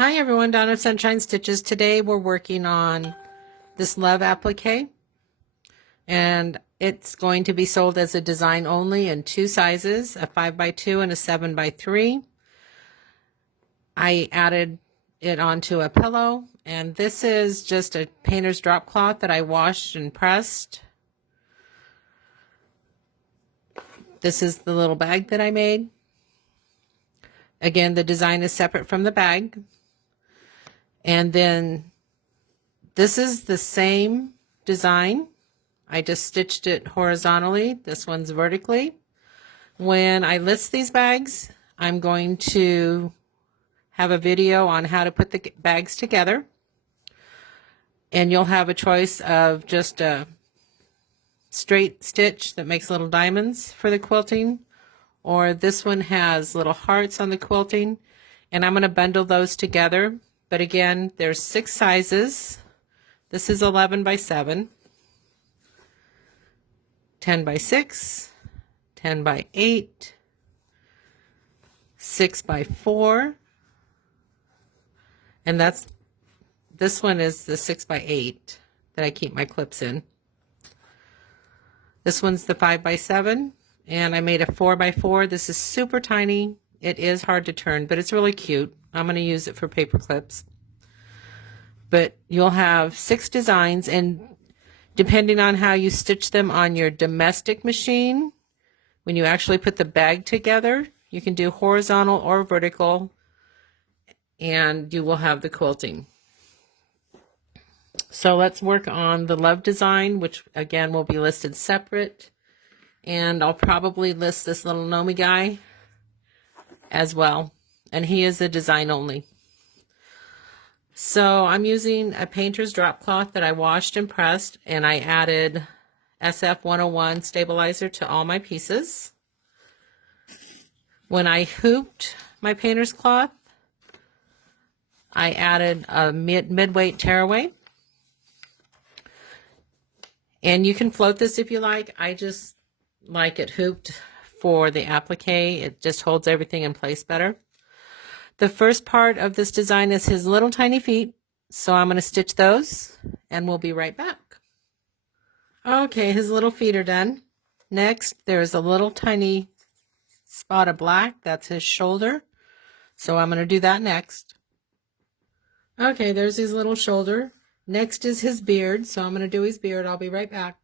Hi everyone, Dawn of Sunshine Stitches. Today we're working on this Love applique, and it's going to be sold as a design only in two sizes, a 5x2 and a 7x3. I added it onto a pillow, and this is just a painter's drop cloth that I washed and pressed. This is the little bag that I made. Again, the design is separate from the bag. And then this is the same design. I just stitched it horizontally. This one's vertically. When I list these bags, I'm going to have a video on how to put the bags together. And you'll have a choice of just a straight stitch that makes little diamonds for the quilting, or this one has little hearts on the quilting, and I'm going to bundle those together. But again, there's 6 sizes. This is 11 by 7, 10 by 6, 10 by 8, 6 by 4, and this one is the 6 by 8 that I keep my clips in. This one's the 5 by 7, and I made a 4 by 4. This is super tiny. It is hard to turn, but it's really cute. I'm going to use it for paper clips. But you'll have 6 designs, and depending on how you stitch them on your domestic machine, when you actually put the bag together, you can do horizontal or vertical, and you will have the quilting. So let's work on the Love design, which again will be listed separate. And I'll probably list this little Nomi guy as well. And he is a design only. So I'm using a painter's drop cloth that I washed and pressed, and I added SF 101 stabilizer to all my pieces. When I hooped my painter's cloth, I added a mid-weight tearaway. And you can float this if you like. I just like it hooped for the applique. It just holds everything in place better. The first part of this design is his little tiny feet, so I'm going to stitch those, and we'll be right back. Okay, his little feet are done. Next, there's a little tiny spot of black. That's his shoulder, so I'm going to do that next. Okay, there's his little shoulder. Next is his beard, so I'm going to do his beard. I'll be right back.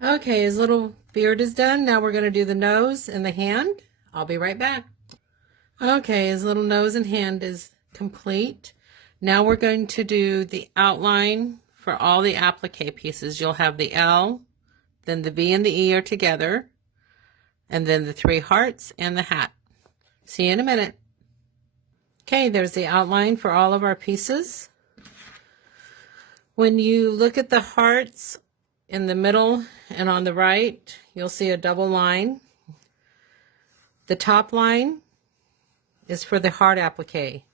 Okay, his little beard is done. Now we're going to do the nose and the hand. I'll be right back. Okay, his little nose and hand is complete. Now we're going to do the outline for all the applique pieces. You'll have the L, then the V and the E are together, and then the 3 hearts and the hat. See you in a minute. Okay, there's the outline for all of our pieces. When you look at the hearts in the middle and on the right, you'll see a double line. The top line is for the heart applique.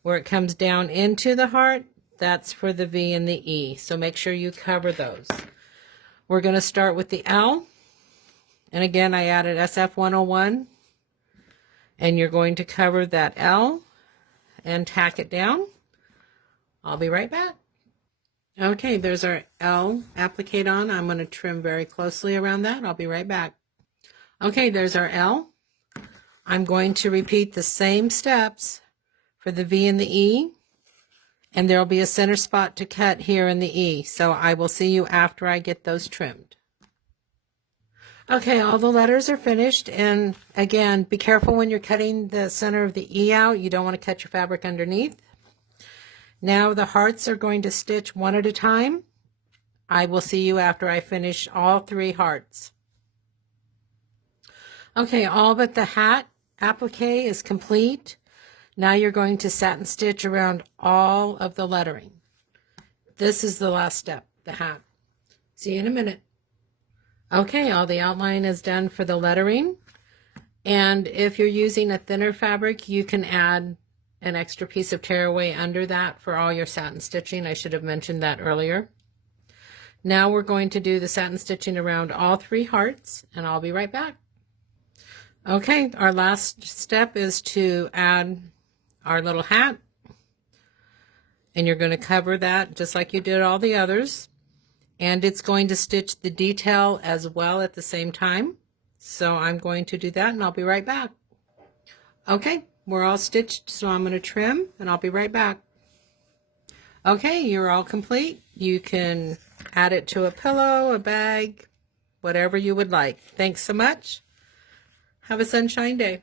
Where it comes down into the heart, that's for the V and the E. So make sure you cover those. We're going to start with the L. And again, I added SF 101. And you're going to cover that L and tack it down. I'll be right back. Okay, there's our L applique on. I'm going to trim very closely around that. I'll be right back. Okay, there's our L. I'm going to repeat the same steps for the V and the E, and there will be a center spot to cut here in the E. So I will see you after I get those trimmed. Okay, all the letters are finished, and again, be careful when you're cutting the center of the E out. You don't want to cut your fabric underneath. Now the hearts are going to stitch one at a time. I will see you after I finish all 3 hearts. Okay, all but the hat applique is complete. Now you're going to satin stitch around all of the lettering. This is the last step, the hat. See you in a minute. Okay, all the outline is done for the lettering. And if you're using a thinner fabric, you can add an extra piece of tearaway under that for all your satin stitching. I should have mentioned that earlier. Now we're going to do the satin stitching around all 3 hearts, and I'll be right back. Okay, our last step is to add our little hat. and you're going to cover that just like you did all the others. And it's going to stitch the detail as well at the same time. So I'm going to do that and I'll be right back. Okay, we're all stitched, so I'm going to trim and I'll be right back. Okay, you're all complete. You can add it to a pillow, a bag, whatever you would like. Thanks so much. Have a sunshine day.